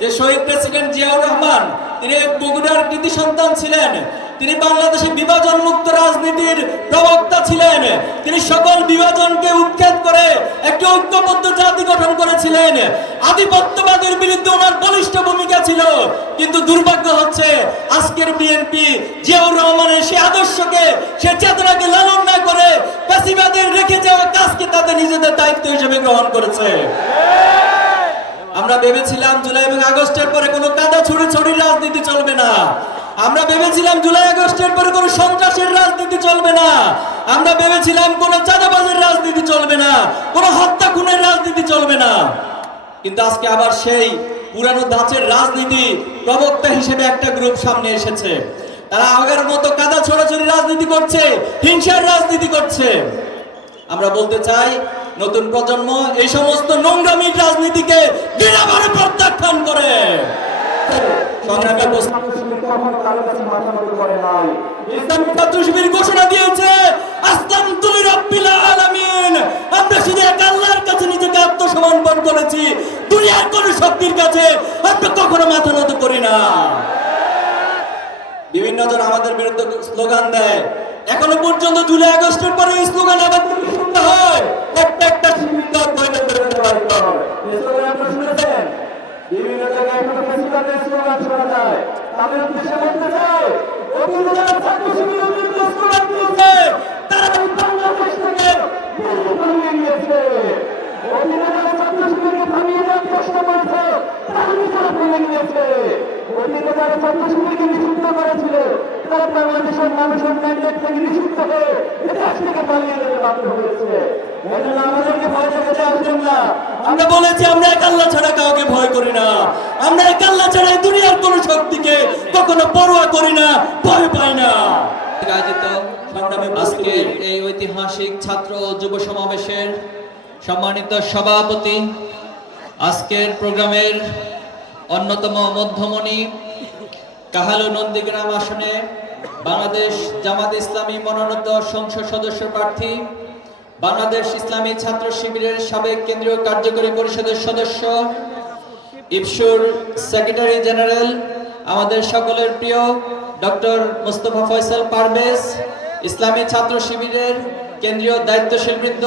যে শহীদ প্রেসিডেন্ট জিয়াউর রহমান, তিনি বগুড়ার কৃতি সন্তান ছিলেন, তিনি বাংলাদেশে বিভাজন মুক্ত রাজনীতির প্রবক্তা ছিলেন, তিনি সকল বিভাজনকে উৎখাত করে একটি ঐক্যবদ্ধ জাতি গঠন করেছিলেন। আধিপত্যবাদের বিরুদ্ধে ওনার বলিষ্ঠ ভূমিকা ছিল, কিন্তু দুর্ভাগ্য হচ্ছে আজকের বিএনপি জিয়াউর রহমানের সেই আদর্শকে সে চেতনাকে লালন না করে পেশিবাদের রেখে যাওয়া কাজকে তাদের নিজেদের দায়িত্ব হিসেবে গ্রহণ করেছে। আমরা ভেবেছিলাম জুলাই এবং আগস্টের পরে কোনো কাদা ছুড়ে ছড়ির রাজনীতি চলবে না। আমরা ভেবেছিলাম জুলাই, আগস্টের পরে কোনো সন্ত্রাসের রাজনীতি চলবে না। আমরা ভেবেছিলাম কোনো চাঁদাবাজের রাজনীতি চলবে না, কোনো হত্যা খুনের রাজনীতি চলবে না। কিন্তু আজকে আবার সেই পুরানো ধাঁচের রাজনীতি প্রবক্তা হিসেবে একটা গ্রুপ সামনে এসেছে। তারা আগের মতো কাদা ছড়াছড়ি রাজনীতি করছে, হিংসার রাজনীতি করছে। আমরা বলতে চাই নতুন প্রজন্ম এই সমস্ত নোংরামির রাজনীতিকে বিরাবারে প্রত্যাখ্যান করে। শুধু এক আল্লাহর কাছে নিজেকে আত্মসমর্পণ করেছি। কাছে আমরা কখনো মাথা করি না। বিভিন্ন জন আমাদের বিরুদ্ধে স্লোগান দেয়। এখনও পর্যন্ত জুলাই আগস্টের পরে স্লোগান আবার শুনতে হয়। প্রত্যেকটা শিবির বৈঠক করে প্রবাহিত স্লোগান আপনারা শুনেছেন? বিভিন্ন জায়গায় এখনও প্রেসিডেন্টের স্লোগান শোনা যায়। তাদের উদ্দেশ্যে বলতে চাই যারা ছাত্র শিবিরের বিরুদ্ধে স্লোগান দিয়েছে। তারা বাংলাদেশ থেকে দিল্লি বানিয়ে নিয়েছে। যারা ছাত্র শিবিরকে থামিয়ে দেওয়ার চেষ্টা করছে তারা তারা বাংলাদেশের মানুষের ম্যান্ডেট থেকে নিষিদ্ধ হয়ে দেশ থেকে পালিয়ে যেতে বাধ্য হয়েছে আমরা বলেছি আমরা এক আল্লাহ ছাড়া কাউকে ভয় করি না। আমরা এক আল্লাহ ছাড়া এই দুনিয়ার কোন শক্তিকে কখনো পরোয়া করি না ভয় পাই না। আয়োজিত সংগ্রামী আজকে এই ঐতিহাসিক ছাত্র যুব সমাবেশের সম্মানিত সভাপতি আজকের প্রোগ্রামের অন্যতম মধ্যমণি কাহালু নন্দীগ্রাম আসনে বাংলাদেশ জামাত ইসলামী মনোনীত সংসদ সদস্য প্রার্থী, বাংলাদেশ ইসলামী ছাত্র শিবিরের সাবেক কেন্দ্রীয় কার্যকরী পরিষদের সদস্য ইপসুর সেক্রেটারি জেনারেল, আমাদের সকলের প্রিয় ডক্টর মোস্তফা ফয়সাল পারভেজ, ইসলামী ছাত্র শিবিরের কেন্দ্রীয় দায়িত্বশীল বৃন্দ,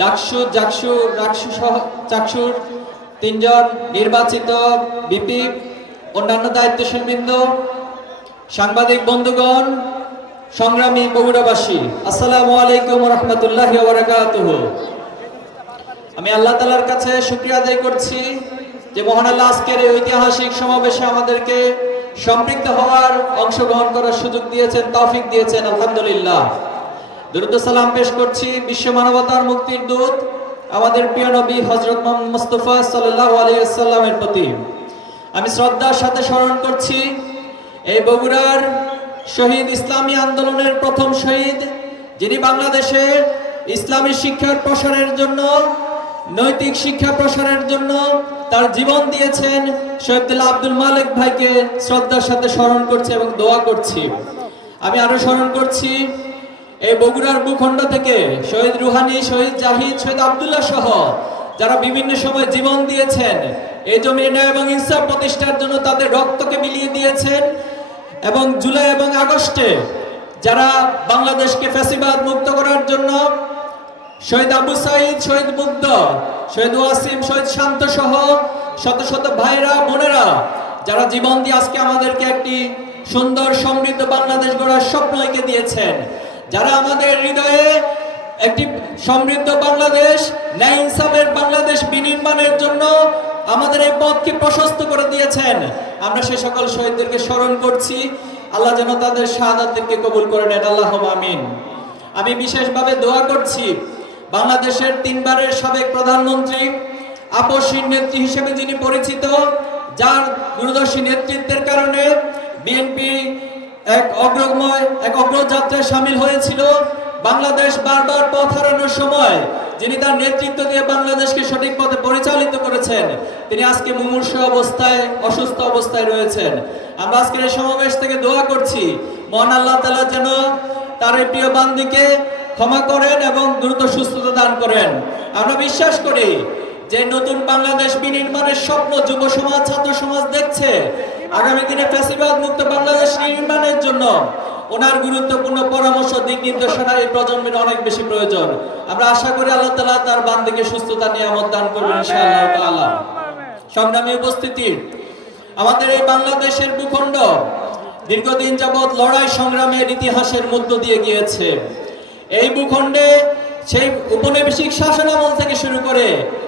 ডাকসু, জাকসু, রাকসু সহ, চাকসুর তিনজন নির্বাচিত বিপি অন্যান্য দায়িত্বশীল বৃন্দ, সাংবাদিক বন্ধুগণ, সংগ্রামী বগুড়াবাসী, আসসালামু আলাইকুম রহমতুল্লাহ আমি আল্লাহ তালার কাছে শুক্রিয়া আদায় করছি যে মহান আল্লাহ আজকের এই ঐতিহাসিক সমাবেশে আমাদেরকে সম্পৃক্ত হওয়ার অংশগ্রহণ করার সুযোগ দিয়েছেন, তৌফিক দিয়েছেন, আলহামদুলিল্লাহ। দুরুদ সালাম পেশ করছি বিশ্ব মানবতার মুক্তির দূত, আমাদের প্রিয় নবী হজরত মোহাম্মদ মুস্তফা সাল্লাল্লাহু আলাইহি সাল্লামের প্রতি। আমি শ্রদ্ধার সাথে স্মরণ করছি, এই বগুড়ার শহীদ ইসলামী আন্দোলনের প্রথম শহীদ, যিনি বাংলাদেশে ইসলামী শিক্ষার প্রসারের জন্য, নৈতিক শিক্ষা প্রসারের জন্য তার জীবন দিয়েছেন শহীদুল্লাহ আব্দুল মালিক ভাইকে শ্রদ্ধার সাথে স্মরণ করছি এবং দোয়া করছি। আমি আরও স্মরণ করছি, এই বগুড়ার ভূখণ্ড থেকে শহীদ রুহানি, শহীদ জাহিদ, শহীদ আবদুল্লাহ সহ যারা বিভিন্ন সময় জীবন দিয়েছেন, এই জমির ন্যায় এবং ইনসাফ প্রতিষ্ঠার জন্য তাদের রক্তকে বিলিয়ে দিয়েছেন। এবং জুলাই এবং আগস্টে যারা বাংলাদেশকে ফ্যাসিবাদ মুক্ত করার জন্য শহীদ আবু সাইদ, শহীদ মুগ্ধ, শহীদ ওয়াসিম, শহীদ শান্ত সহ শত শত ভাইরা, বোনেরা, যারা জীবন দিয়ে আজকে আমাদেরকে একটি সুন্দর সমৃদ্ধ বাংলাদেশ গড়ার স্বপ্ন এঁকে দিয়েছেন, যারা আমাদের হৃদয়ে একটি সমৃদ্ধ বাংলাদেশ, ন্যায় ইনসাফের বাংলাদেশ বিনির্মাণের জন্য আমাদের এই পথকে প্রশস্ত করে দিয়েছেন। আমরা সে সকল শহীদদেরকে স্মরণ করছি। আল্লাহ যেন তাদের শাহাদাতদেরকে কবুল করে নেন। আল্লাহ আমিন। আমি বিশেষভাবে দোয়া করছি বাংলাদেশের তিনবারের সাবেক প্রধানমন্ত্রী আপসীর নেত্রী হিসেবে যিনি পরিচিত, যার দূরদর্শী নেতৃত্বের কারণে বিএনপি এক অগ্রময় এক অগ্রযাত্রায় সামিল হয়েছিল। বাংলাদেশ বারবার পথ হারানোর সময় যিনি তার নেতৃত্ব দিয়ে বাংলাদেশকে সঠিক পথে পরিচালিত করেছেন, তিনি আজকে মুমূর্ষ অবস্থায়, অসুস্থ অবস্থায় রয়েছেন। আমরা আজকের এই সমাবেশ থেকে দোয়া করছি, মহান আল্লাহ তালা যেন তার এই প্রিয় বান্দিকে ক্ষমা করেন এবং দ্রুত সুস্থতা দান করেন। আমরা বিশ্বাস করি যে নতুন বাংলাদেশ বিনির্মাণের স্বপ্ন যুব সমাজ, ছাত্র সমাজ দেখছে। আগামী দিনে ফ্যাসিবাদ মুক্ত বাংলাদেশ নির্মাণের জন্য ওনার গুরুত্বপূর্ণ পরামর্শ, দিক নির্দেশনা এই প্রজন্মের অনেক বেশি প্রয়োজন। আমরা আশা করি আল্লাহ তালা তার বান্দিকে সুস্থতা, নিয়ামত দান করবেন তাআলা। সংগ্রামী উপস্থিতি, আমাদের এই বাংলাদেশের ভূখণ্ড দীর্ঘদিন যাবৎ লড়াই সংগ্রামের ইতিহাসের মধ্য দিয়ে গিয়েছে। এই ভূখণ্ডে সেই উপনিবেশিক শাসনামল থেকে শুরু করে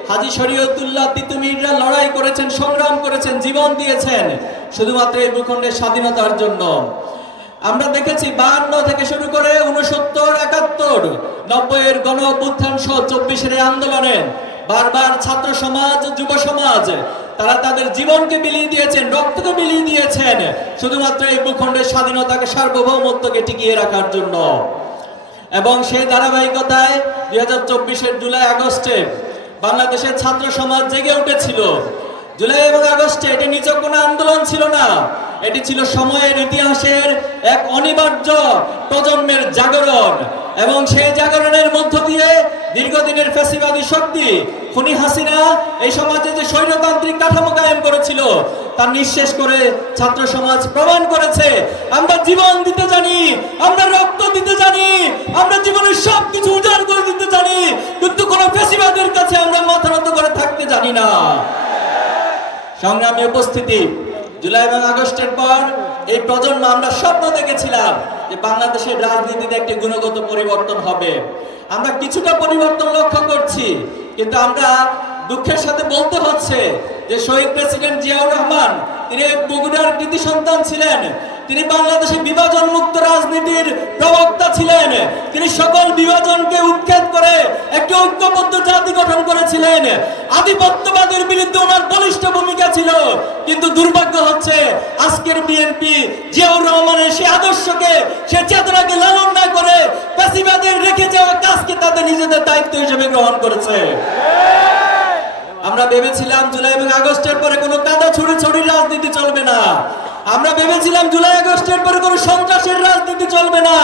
হাজি শরীয়তুল্লাহ তিতুমিররা লড়াই করেছেন, সংগ্রাম করেছেন, জীবন দিয়েছেন, শুধুমাত্র এই ভূখণ্ডের স্বাধীনতার জন্য। আমরা দেখেছি বাহান্ন থেকে শুরু করে উনসত্তর একাত্তর নব্বই এর গণ অভ্যুত্থান সহ চব্বিশের আন্দোলনে বারবার ছাত্র সমাজ, যুব সমাজ, তারা তাদের জীবনকে বিলিয়ে দিয়েছেন, রক্তকে বিলিয়ে দিয়েছেন, শুধুমাত্র এই ভূখণ্ডের স্বাধীনতাকে সার্বভৌমত্বকে টিকিয়ে রাখার জন্য। এবং সেই ধারাবাহিকতায় দুই হাজার চব্বিশের জুলাই আগস্টে বাংলাদেশের ছাত্র সমাজ জেগে উঠেছিল। জুলাই এবং আগস্টে এটি নিচক কোনো আন্দোলন ছিল না। এটি ছিল সময়ের ইতিহাসের এক অনিবার্য প্রজন্মের জাগরণ। এবং সেই জাগরণের মধ্য দিয়ে দীর্ঘদিনের ফ্যাসিবাদী শক্তি খুনি হাসিনা এই সমাজে যে স্বৈরতান্ত্রিক কাঠামো কায়েম করেছিল তার নিঃশেষ করে ছাত্র সমাজ প্রমাণ করেছে, আমরা জীবন দিতে জানি, আমরা রক্ত দিতে জানি, আমরা জীবনের সব কিছু উজাড় করে দিতে জানি, কিন্তু কোনো ফ্যাসিবাদের কাছে আমরা মাথা করে থাকতে জানি না। সংগ্রামী উপস্থিতি জুলাই এবং আগস্টের পর এই প্রজন্ম আমরা স্বপ্ন দেখেছিলাম যে বাংলাদেশের রাজনীতিতে একটি গুণগত পরিবর্তন হবে। আমরা কিছুটা পরিবর্তন লক্ষ্য করছি, কিন্তু আমরা দুঃখের সাথে বলতে হচ্ছে যে শহীদ প্রেসিডেন্ট জিয়াউর রহমান, তিনি বগুড়ার কৃতি সন্তান ছিলেন। তিনি বাংলাদেশে বিভাজন মুক্ত রাজনীতির প্রবক্তা ছিলেন। তিনি সকল বিভাজনকে উৎখাত করে একটি ঐক্যবদ্ধ জাতি গঠন করেছিলেন। আধিপত্যবাদের বিরুদ্ধে ওনার বলিষ্ঠ ভূমিকা ছিল। কিন্তু দুর্ভাগ্য হচ্ছে, আজকের বিএনপি জিয়াউর রহমানের সে আদর্শকে সে চেতনাকে লালন না করে ফ্যাসিবাদের রেখে যাওয়া কাজকে তাদের নিজেদের দায়িত্ব হিসেবে গ্রহণ করেছে। আমরা ভেবেছিলাম জুলাই এবং আগস্টের পরে কোনো কাদা ছুড়ি ছড়ির রাজনীতি চলবে না। আমরা ভেবেছিলাম জুলাই আগস্টের পরে কোনো সন্ত্রাসের রাজনীতি চলবে না।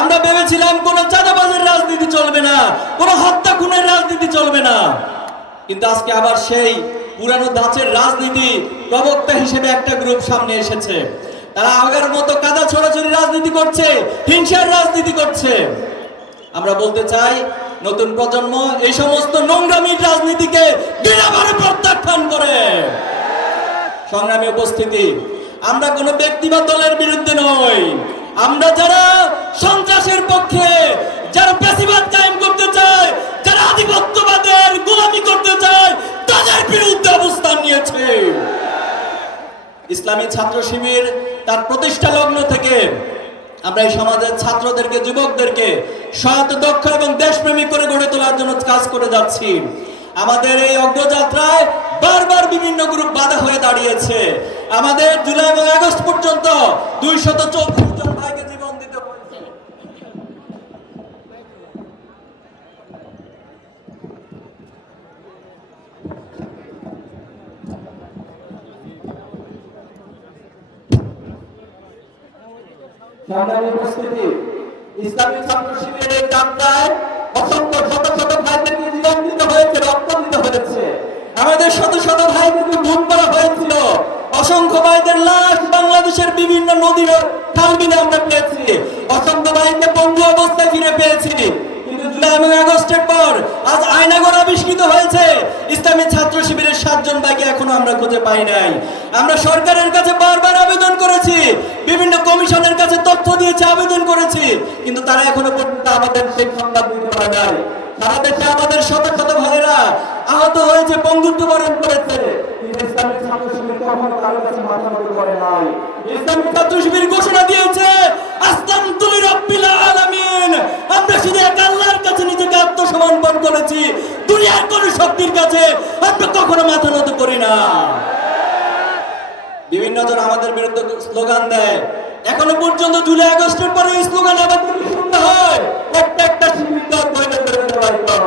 আমরা ভেবেছিলাম কোনো চাঁদাবাজের রাজনীতি চলবে না, কোনো হত্যা খুনের রাজনীতি চলবে না। কিন্তু আজকে আবার সেই পুরানো ধাঁচের রাজনীতি প্রবক্তা হিসেবে একটা গ্রুপ সামনে এসেছে। তারা আগের মতো কাদা ছড়াছড়ি রাজনীতি করছে, হিংসার রাজনীতি করছে। আমরা বলতে চাই, নতুন প্রজন্ম এই সমস্ত নোংরামির রাজনীতিকে বিনাভাবে প্রত্যাখ্যান করে। সংগ্রামী উপস্থিতি আমরা কোনো ব্যক্তি বা দলের বিরুদ্ধে নই। আমরা যারা সন্ত্রাসের পক্ষে, যারা পেশিবাদ কায়েম করতে চায়, যারা আধিপত্যবাদের গোলামি করতে চায়, তাদের বিরুদ্ধে অবস্থান নিয়েছে। ইসলামী ছাত্র শিবির তার প্রতিষ্ঠা লগ্ন থেকে আমরা এই সমাজের ছাত্রদেরকে, যুবকদেরকে সৎ দক্ষ এবং দেশপ্রেমী করে গড়ে তোলার জন্য কাজ করে যাচ্ছি। আমাদের এই অগ্রযাত্রায় বারবার বিভিন্ন গ্রুপ বাধা হয়ে দাঁড়িয়েছে। আমাদের জুলাই এবং আগস্ট পর্যন্ত দুইশত চৌত্রিশ জন ভাইকে জীবন দিতে হয়েছে। ইসলামী ছাত্র শিবিরের যাত্রায় অসংখ্য শত শত ভাইদেরকে জীবন দিতে হয়েছে, রক্ত দিতে হয়েছে। আমাদের শত শত ভাইদেরকে গুম করা হয়েছিল অসংখ্য ভাইদের লাশ বাংলাদেশের বিভিন্ন নদীর খাল আমরা পেয়েছি। অসংখ্য ভাইকে পঙ্গু অবস্থায় ফিরে পেয়েছি। করেছি। কিন্তু তারা এখনও আমাদের আমাদের শত শত ভাইয়েরা আহত হয়েছে, বন্ধুত্ব বরণ করেছে শিবির কারও শিবির শুধু এক আল্লাহর কাছে করেছি কাছে কখনো মাথা করি না। বিভিন্ন জন আমাদের বিরুদ্ধে স্লোগান দেয়, এখনও পর্যন্ত জুলাই আগস্টের পরে স্লোগান হয়। প্রত্যেকটা কর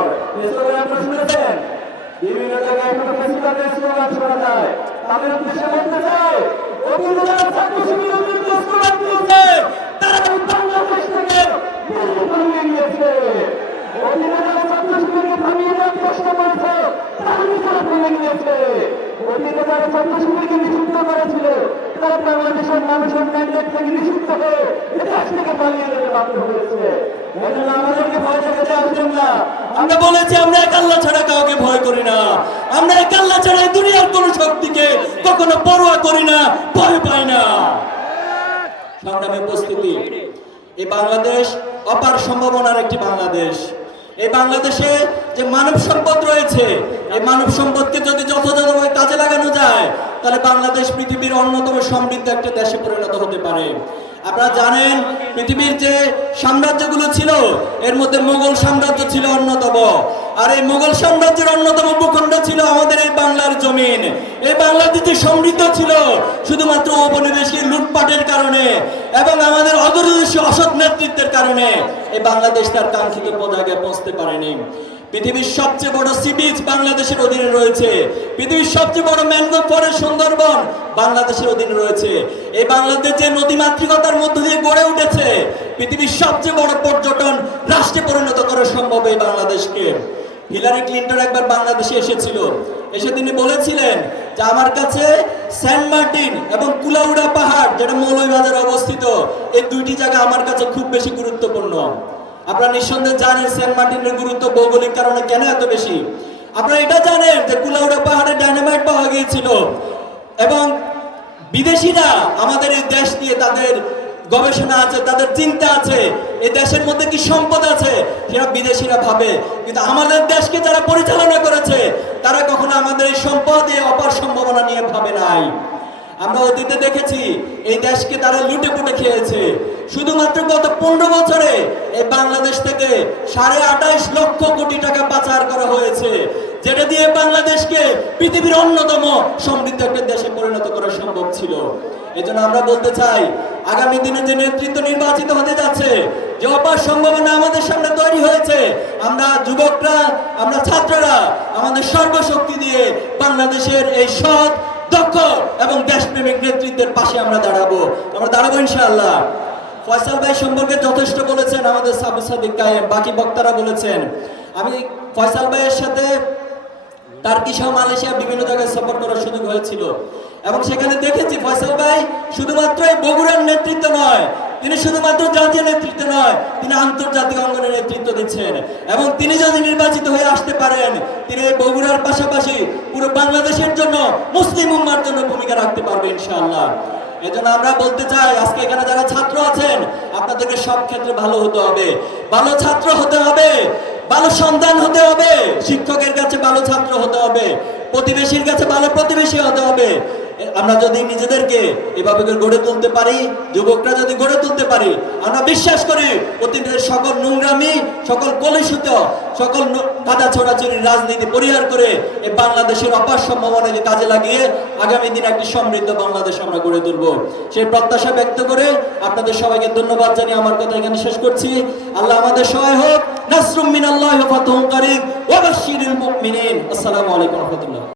বিভিন্ন জায়গায় প্রেসিডেন্টের স্লোগান শোনা যায়। তাদের উদ্দেশ্যে বলতে চাই যারা ছাত্র শিবিরের বিরুদ্ধে স্লোগান দিয়েছে। তারা বাংলাদেশ থেকে দিল্লি বানিয়ে নিয়েছে। যারা ছাত্র শিবিরকে থামিয়ে রাখতে কষ্ট করেছে, তারা বিচার ভেঙে গিয়েছে অতীতে যারা সন্ত্রাসীদেরকে নিষিদ্ধ করেছিল। তারা বাংলাদেশের মানুষের ম্যান্ডেট থেকে নিষিদ্ধ হয়ে দেশ থেকে পালিয়ে যেতে বাধ্য হয়েছে। আমরা বলেছি, আমরা এক আল্লাহ ছাড়া কাউকে ভয় করি না। আমরা এক আল্লাহ ছাড়া দুনিয়ার কোন শক্তিকে কখনো পরোয়া করি না, ভয় পাই না। সংগ্রামী উপস্থিতি এই বাংলাদেশ অপার সম্ভাবনার একটি বাংলাদেশ। এই বাংলাদেশে যে মানব সম্পদ রয়েছে, এই মানব সম্পদকে যদি যথাযথভাবে কাজে লাগানো যায় তাহলে বাংলাদেশ পৃথিবীর অন্যতম সমৃদ্ধ একটা দেশে পরিণত হতে পারে। আপনারা জানেন, পৃথিবীর যে সাম্রাজ্যগুলো ছিল, এর মধ্যে মোগল সাম্রাজ্য ছিল অন্যতম। আর এই মোগল সাম্রাজ্যের অন্যতম ভূখণ্ড ছিল আমাদের এই বাংলার জমিন। এই বাংলাদেশ যে সমৃদ্ধ ছিল, শুধুমাত্র উপনিবেশিক লুটপাটের কারণে এবং আমাদের অদূরদর্শী অসৎ নেতৃত্বের কারণে এই বাংলাদেশ তার কাঙ্ক্ষিত পর্যায়ে পৌঁছতে পারেনি। পৃথিবীর সবচেয়ে বড় সি বিচ বাংলাদেশের অধীনে রয়েছে। পৃথিবীর সবচেয়ে বড় ম্যানগ্রোভ ফরেস্ট সুন্দরবন বাংলাদেশের অধীনে রয়েছে। এই বাংলাদেশ যে নদীমাতৃকতার মধ্য দিয়ে গড়ে উঠেছে, পৃথিবীর সবচেয়ে বড় পর্যটন রাষ্ট্রে পরিণত করা সম্ভব এই বাংলাদেশকে। হিলারি ক্লিন্টন একবার বাংলাদেশে এসেছিল। এসে তিনি বলেছিলেন যে, আমার কাছে সেন্ট মার্টিন এবং কুলাউড়া পাহাড়, যেটা মৌলভীবাজারে অবস্থিত, এই দুইটি জায়গা আমার কাছে খুব বেশি গুরুত্বপূর্ণ। আপনারা নিঃসন্দেহে জানেন সেন্ট মার্টিনের গুরুত্ব ভৌগোলিক কারণে কেন এত বেশি। আপনারা এটা জানেন যে কুলাউড়া পাহাড়ে ডায়নামাইট পাওয়া গিয়েছিল। এবং বিদেশিরা আমাদের এই দেশ নিয়ে তাদের গবেষণা আছে, তাদের চিন্তা আছে, এই দেশের মধ্যে কি সম্পদ আছে, সেটা বিদেশিরা ভাবে। কিন্তু আমাদের দেশকে যারা পরিচালনা করেছে, তারা কখনো আমাদের এই সম্পদ অপার সম্ভাবনা নিয়ে ভাবে নাই। আমরা অতীতে দেখেছি এই দেশকে তারা লুটে পুটে খেয়েছে। শুধুমাত্র গত পনেরো বছরে এই বাংলাদেশ থেকে সাড়ে আঠাইশ লক্ষ কোটি টাকা পাচার করা হয়েছে, যেটা দিয়ে বাংলাদেশকে পৃথিবীর অন্যতম সমৃদ্ধ একটা দেশে পরিণত করা সম্ভব ছিল। এজন্য আমরা বলতে চাই, আগামী দিনে যে নেতৃত্ব নির্বাচিত হতে যাচ্ছে, যে অপার সম্ভাবনা আমাদের সামনে তৈরি হয়েছে, আমরা যুবকরা, আমরা ছাত্ররা, আমাদের সর্বশক্তি দিয়ে বাংলাদেশের এই সৎ দক্ষ এবং দেশপ্রেমিক নেতৃত্বের পাশে আমরা দাঁড়াবো। আমরা দাঁড়াবো ইনশাআল্লাহ। ফয়সাল ভাই সম্পর্কে যথেষ্ট বলেছেন, আমাদের সাবু সাদিক বাকি বক্তারা বলেছেন, আমি ফয়সাল ভাইয়ের সাথে তার সহ মালয়েশিয়া বিভিন্ন জায়গায় সফর করার সুযোগ হয়েছিল। এবং সেখানে দেখেছি ফয়সাল ভাই শুধুমাত্র বগুড়ার নেতৃত্ব নয় তিনি শুধুমাত্র জাতীয় নেতৃত্ব নয়, তিনি আন্তর্জাতিক অঙ্গনে নেতৃত্ব দিচ্ছেন। এবং তিনি যদি নির্বাচিত হয়ে আসতে পারেন, তিনি এই বগুড়ার পাশাপাশি পুরো বাংলাদেশের জন্য, মুসলিম উম্মার জন্য ভূমিকা রাখতে পারবে ইনশাআল্লাহ। এজন্য আমরা বলতে চাই, আজকে এখানে যারা ছাত্র আছেন, আপনাদেরকে সব ক্ষেত্রে ভালো হতে হবে। ভালো ছাত্র হতে হবে, ভালো সন্তান হতে হবে, শিক্ষকের কাছে ভালো ছাত্র হতে হবে, প্রতিবেশীর কাছে ভালো প্রতিবেশী হতে হবে। আমরা যদি নিজেদেরকে এভাবে গড়ে তুলতে পারি, যুবকরা যদি গড়ে তুলতে পারি, আমরা বিশ্বাস করি অতীতের সকল নোংরামি, সকল কলুষিত, সকল কাদা ছোড়াছড়ি রাজনীতি পরিহার করে এই বাংলাদেশের অপার সম্ভাবনাকে কাজে লাগিয়ে আগামী দিনে একটি সমৃদ্ধ বাংলাদেশ আমরা গড়ে তুলব। সেই প্রত্যাশা ব্যক্ত করে আপনাদের সবাইকে ধন্যবাদ জানিয়ে আমার কথা এখানে শেষ করছি। আল্লাহ আমাদের সহায় হোক। নাসরুম মিনাল্লাহি ফাতহুম কারীম ওয়া বাশশিরিল মুমিনিন। আসসালামু আলাইকুম ওয়া রাহমাতুল্লাহ।